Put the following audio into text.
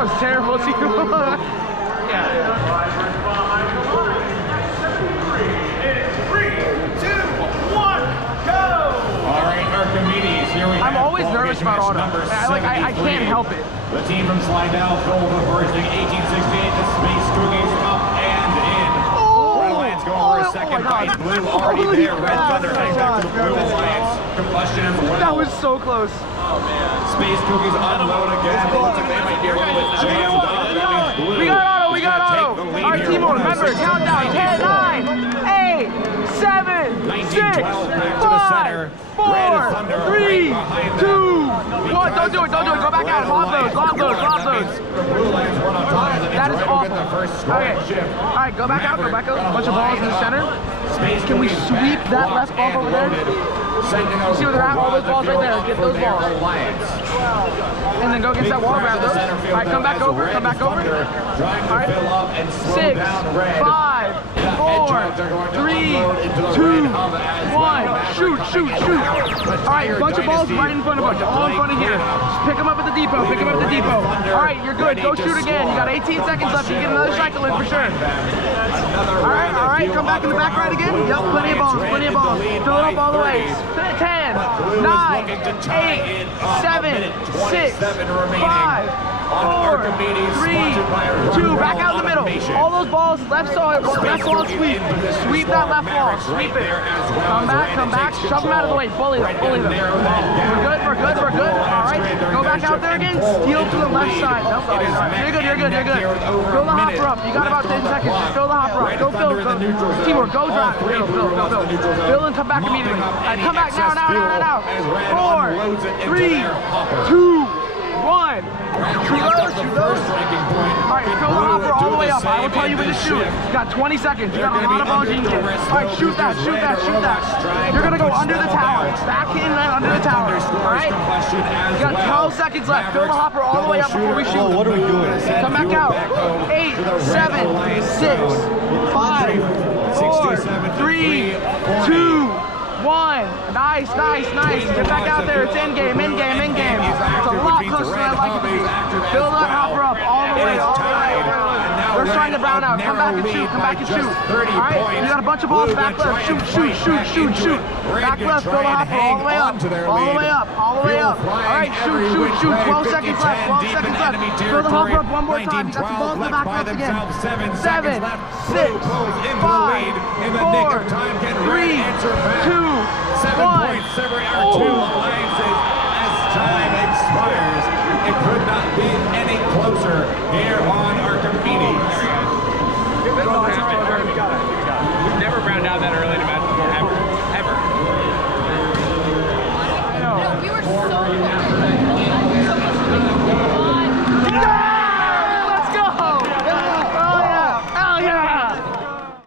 That was terrible. Archimedes, here we I'm have always nervous about auto. I can't help it. The team from Slidell filled the bursting 1868, the Space Cookies up and in. Red Alliance going for a second bite. Blue already there. Red Thunder heading back to the Blue Alliance. Combustion as well. That was so close. Oh man. Space Cookies unload again. It looks like they might be a little bit jammed up. That means Blue. We got auto, we got auto. All right, Timo, remember, countdown. 10, 9, 8, 7, 6, 5, 4, 3, 2, 1. Don't do it, don't do it. Go back out. Lob those, lob those, lob those. That is awful. Okay. All right, go back out, go back out. A bunch of balls in the center. Can we sweep that left ball over there? You see where they're at? All those balls right there. Get those balls. And then go against that wall, grab those. All right, come back over, come back over. All right. 6, 5, 4, 3, 2, 1. Shoot, shoot, shoot. All right, bunch of balls right in front of us. All in front of here. Just pick them up at the depot. Pick them up at the depot. All right, you're good. Go shoot again. You got 18 seconds left. You can get another cycle in for sure. All right. Come back in the back right again. Yep, plenty of balls, plenty of balls. Fill it up all the way. 10, 9, 8, 7, 6, 5, 4, 3, 2. Back out in the middle. All those balls, left ball sweep. Sweep that left ball. Sweep it. Come back. Shove them out of the way. Bully them. We're good. All right. Go back out there again. Steal to the left side. Nope. You're good. Fill the hopper up. You got about 10 seconds. Just fill the hopper up. Go fill. Teamwork. Go drive. Fill. Fill and come back immediately. Come back now. 4, 3, 2, 1. Shoot those. All right, fill the hopper all the way up. I will tell you when to shoot. You got 20 seconds. You got a lot of balls you can get. All right, shoot that. You're going to go under the tower. Back in and under the tower. All right? You got 12 seconds left. Fill the hopper all the way up before we shoot. What are we doing? Come back out. 8, 7, 6, 5, 4, 3, 2, 1. Nice. Get back out there. It's in game. It's a lot closer than I like it to be. Fill that hopper up all the way. We're trying to brown out. Come back and shoot. All right, you got a bunch of balls back left. Shoot. Back left. Fill the hopper all the way up. All right, shoot. 12 seconds left. Fill the hopper up one more time. You got some balls in the back left again. 7, 6, 5, 4, 3, 2, 1. Separate our two alliances as time expires. It could not be any closer here on